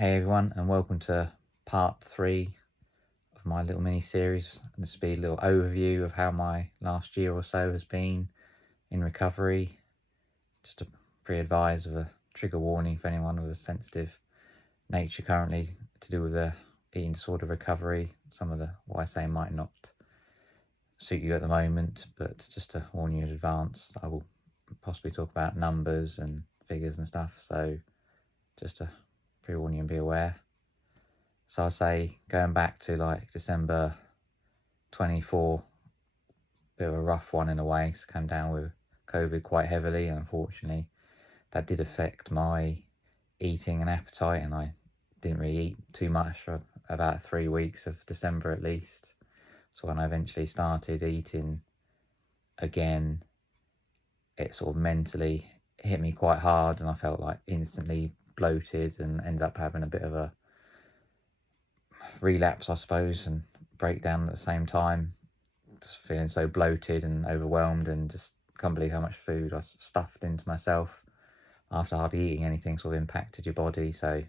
Hey everyone, and welcome to part 3 of my little mini series. And this will be a little overview of how my last year or so has been in recovery. Just to pre-advise of a trigger warning for anyone with a sensitive nature currently to do with the eating disorder recovery. Some of what I say might not suit you at the moment, but just to warn you in advance, I will possibly talk about numbers and figures and stuff. So just to pre-warn you and be aware. So I say going back to like December 24, bit of a rough one in a way. So came down with COVID quite heavily, and unfortunately that did affect my eating and appetite, and I didn't really eat too much for about 3 weeks of December at least. So when I eventually started eating again, it sort of mentally hit me quite hard, and I felt like instantly bloated and ended up having a bit of a relapse, I suppose, and breakdown at the same time. Just feeling so bloated and overwhelmed, and just can't believe how much food I stuffed into myself after hardly eating anything sort of impacted your body. So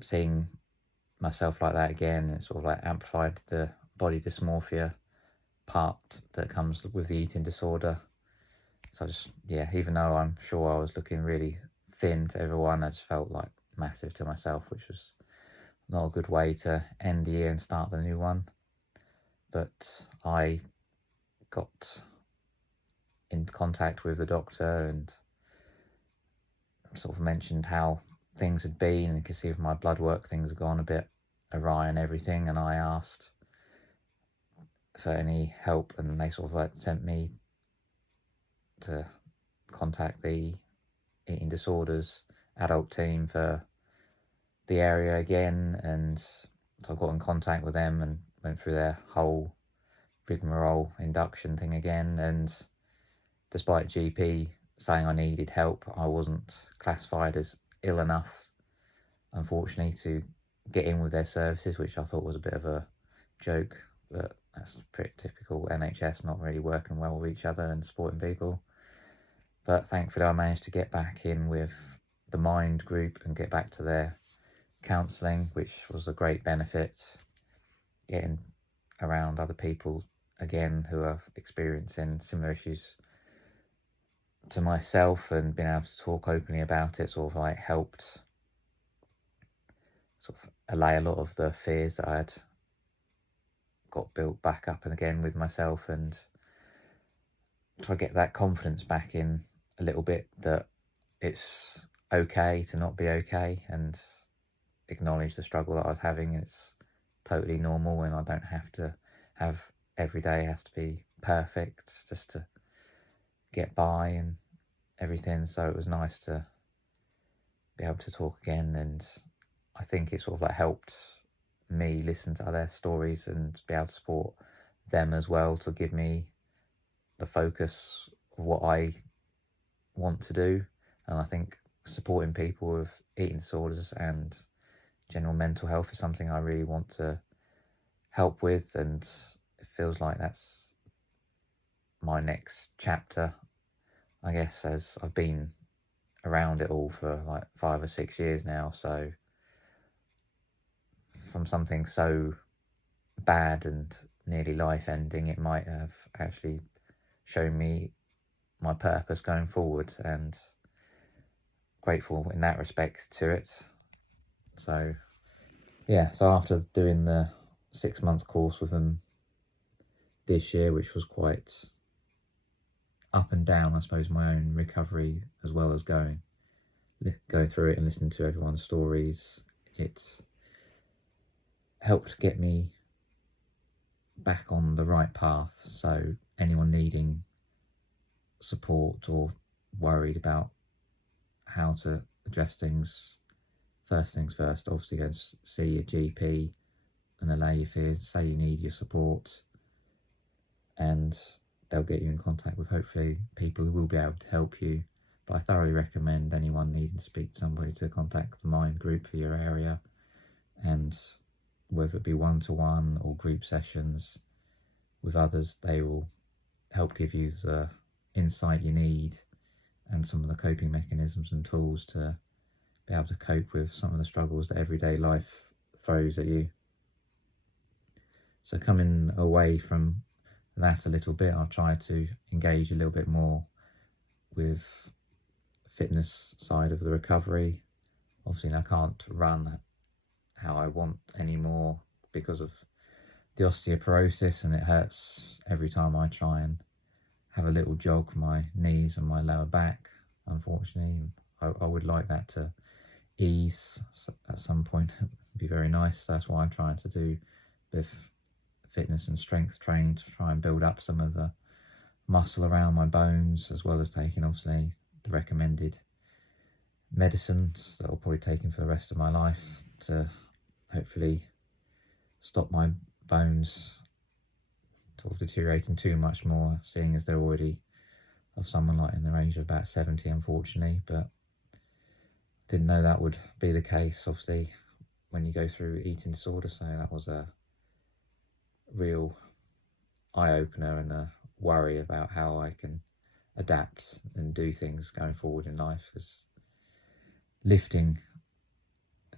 seeing myself like that again, it sort of like amplified the body dysmorphia part that comes with the eating disorder. So even though I'm sure I was looking really thin to everyone, I just felt like massive to myself, which was not a good way to end the year and start the new one. But I got in contact with the doctor and sort of mentioned how things had been, and could see with my blood work things had gone a bit awry and everything, and I asked for any help, and they sort of like sent me to contact the eating disorders adult team for the area again. And so I got in contact with them and went through their whole rigmarole induction thing again. And despite GP saying I needed help, I wasn't classified as ill enough, unfortunately, to get in with their services, which I thought was a bit of a joke, but that's pretty typical NHS not really working well with each other and supporting people. But thankfully I managed to get back in with the Mind group and get back to their counselling, which was a great benefit, getting around other people again who are experiencing similar issues to myself, and being able to talk openly about it sort of like helped sort of allay a lot of the fears that I had got built back up and again with myself, and try to get that confidence back in a little bit, that it's okay to not be okay, and acknowledge the struggle that I was having. It's totally normal, and I don't have to have every day has to be perfect just to get by and everything. So it was nice to be able to talk again, and I think it sort of like helped me listen to their stories and be able to support them as well, to give me the focus of what I want to do. And I think supporting people with eating disorders and general mental health is something I really want to help with, and it feels like that's my next chapter, I guess, as I've been around it all for like 5 or 6 years now. So from something so bad and nearly life ending, it might have actually shown me my purpose going forward, and grateful in that respect to it. So so after doing the 6 months course with them this year, which was quite up and down, I suppose, my own recovery as well as going through it and listening to everyone's stories, it helped get me back on the right path. So anyone needing support or worried about how to address things first, obviously go and see your GP and allay your fears, say you need your support, and they'll get you in contact with hopefully people who will be able to help you. But I thoroughly recommend anyone needing to speak to somebody to contact the Mind group for your area, and whether it be one-to-one or group sessions with others, they will help give you the insight you need and some of the coping mechanisms and tools to be able to cope with some of the struggles that everyday life throws at you. So coming away from that a little bit, I'll try to engage a little bit more with fitness side of the recovery. Obviously I can't run how I want anymore because of the osteoporosis, and it hurts every time I try and have a little jog for my knees and my lower back. Unfortunately, I would like that to ease at some point. It'd be very nice. That's why I'm trying to do a bit of fitness and strength training to try and build up some of the muscle around my bones, as well as taking obviously the recommended medicines that I'll probably taking for the rest of my life to hopefully stop my bones sort of deteriorating too much more, seeing as they're already of someone like in the range of about 70, unfortunately. But didn't know that would be the case, obviously, when you go through eating disorder. So that was a real eye-opener and a worry about how I can adapt and do things going forward in life, because lifting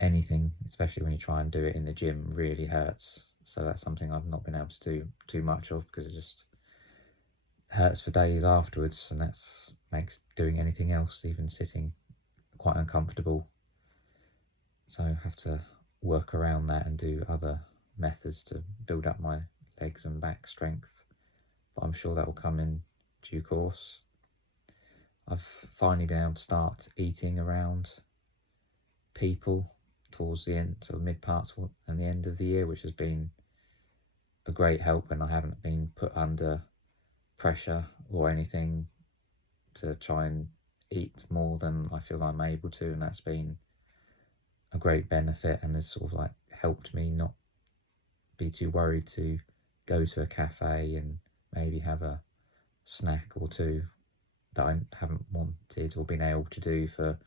anything, especially when you try and do it in the gym, really hurts. So that's something I've not been able to do too much of, because it just hurts for days afterwards, and that's makes doing anything else, even sitting, quite uncomfortable. So I have to work around that and do other methods to build up my legs and back strength, but I'm sure that will come in due course. I've finally been able to start eating around people towards the end, sort of mid parts and the end of the year, which has been a great help, and I haven't been put under pressure or anything to try and eat more than I feel I'm able to, and that's been a great benefit, and has sort of like helped me not be too worried to go to a cafe and maybe have a snack or two that I haven't wanted or been able to do for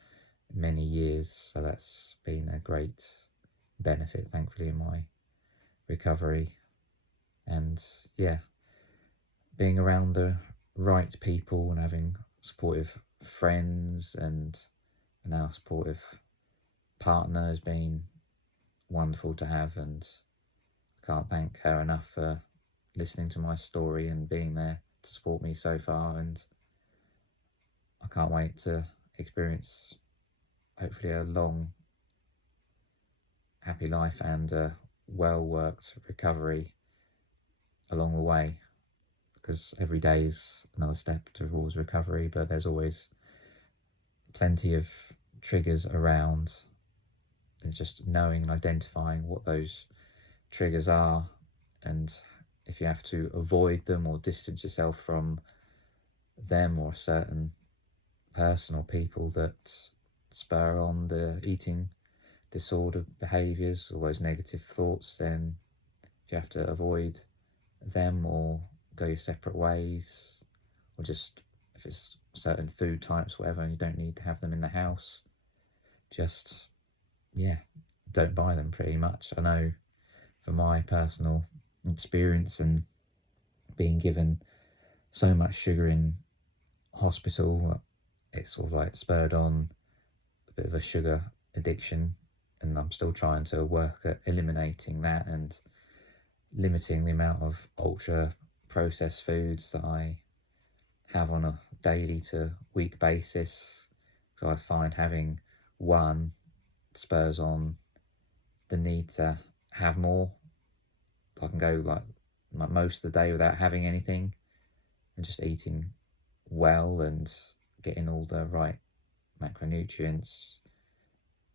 many years. So that's been a great benefit, thankfully, in my recovery. And yeah, being around the right people and having supportive friends and now supportive partner has been wonderful to have, and I can't thank her enough for listening to my story and being there to support me so far. And I can't wait to experience hopefully a long, happy life and a well-worked recovery along the way, because every day is another step towards recovery, but there's always plenty of triggers around. It's just knowing and identifying what those triggers are, and if you have to avoid them or distance yourself from them or a certain person or people that spur on the eating disorder behaviours or those negative thoughts, then if you have to avoid them or go your separate ways, or just if it's certain food types, whatever, and you don't need to have them in the house, just don't buy them pretty much. I know from my personal experience and being given so much sugar in hospital, it's sort of like spurred on a bit of a sugar addiction, and I'm still trying to work at eliminating that and limiting the amount of ultra processed foods that I have on a daily to week basis. So I find having one spurs on the need to have more. I can go like most of the day without having anything and just eating well and getting all the right macronutrients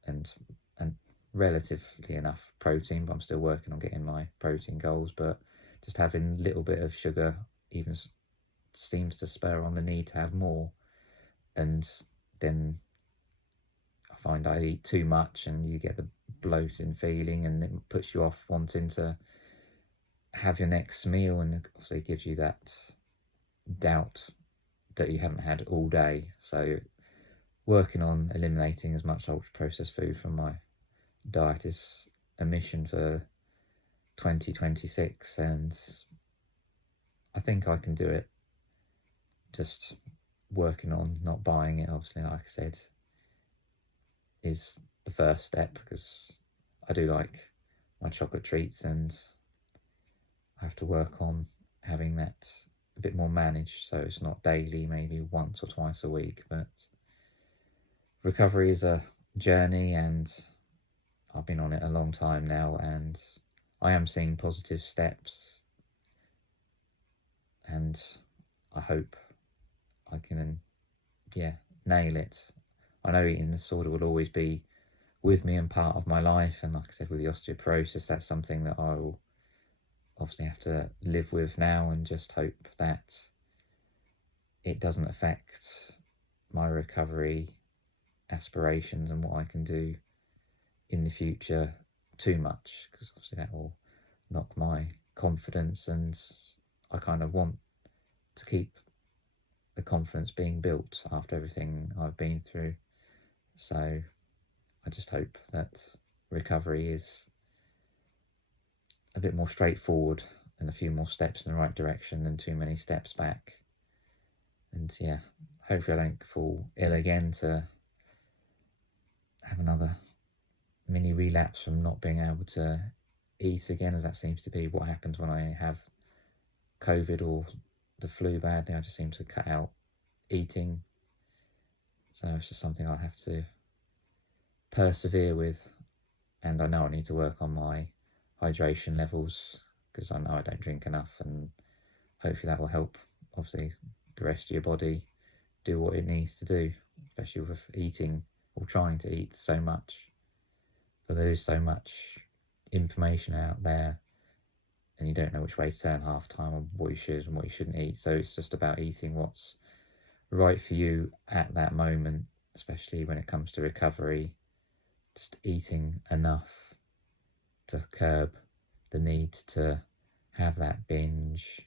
and relatively enough protein, but I'm still working on getting my protein goals. But just having a little bit of sugar even seems to spur on the need to have more, and then I find I eat too much and you get the bloating feeling, and it puts you off wanting to have your next meal, and obviously it gives you that doubt that you haven't had all day. So working on eliminating as much ultra processed food from my diet is a mission for 2026, and I think I can do it. Just working on not buying it, obviously, like I said, is the first step, because I do like my chocolate treats, and I have to work on having that a bit more managed, so it's not daily, maybe once or twice a week. But recovery is a journey, and I've been on it a long time now, and I am seeing positive steps, and I hope I can, nail it. I know eating disorder will always be with me and part of my life, and like I said, with the osteoporosis, that's something that I will obviously have to live with now, and just hope that it doesn't affect my recovery aspirations and what I can do in the future too much, because obviously that will knock my confidence, and I kind of want to keep the confidence being built after everything I've been through. So I just hope that recovery is a bit more straightforward and a few more steps in the right direction than too many steps back. And yeah, hopefully I don't fall ill again to have another mini relapse from not being able to eat again, as that seems to be what happens when I have COVID or the flu badly. I just seem to cut out eating. So it's just something I'll have to persevere with, and I know I need to work on my hydration levels, because I know I don't drink enough, and hopefully that will help, obviously, the rest of your body do what it needs to do, especially with eating or trying to eat so much. But there is so much information out there, and you don't know which way to turn half the time on what you should and what you shouldn't eat. So it's just about eating what's right for you at that moment, especially when it comes to recovery. Just eating enough to curb the need to have that binge,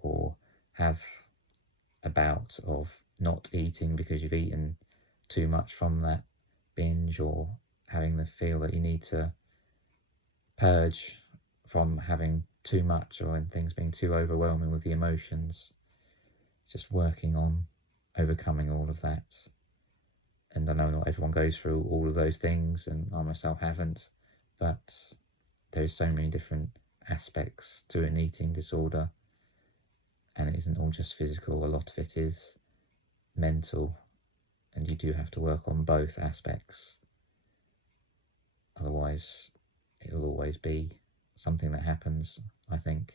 or have a bout of not eating because you've eaten too much from that binge, or having the feel that you need to purge from having too much, or when things being too overwhelming with the emotions. Just working on overcoming all of that. And I know not everyone goes through all of those things, and I myself haven't, but there's so many different aspects to an eating disorder, and it isn't all just physical. A lot of it is mental, and you do have to work on both aspects. Otherwise, it will always be something that happens, I think.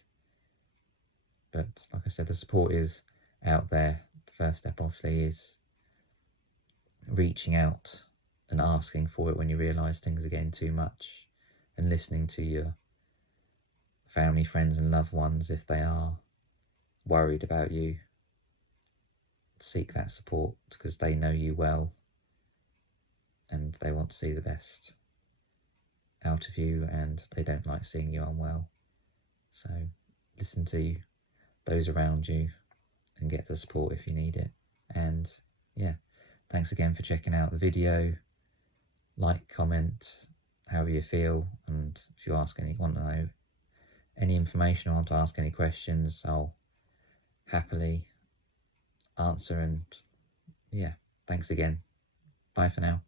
But like I said, the support is out there. The first step, obviously, is reaching out and asking for it when you realise things are getting too much, and listening to your family, friends and loved ones if they are worried about you. Seek that support, because they know you well and they want to see the best out of you, and they don't like seeing you unwell. So listen to those around you and get the support if you need it. And yeah, thanks again for checking out the video. Like, comment, however you feel, and if you want to know any information or want to ask any questions, I'll happily answer. And yeah, thanks again. Bye for now.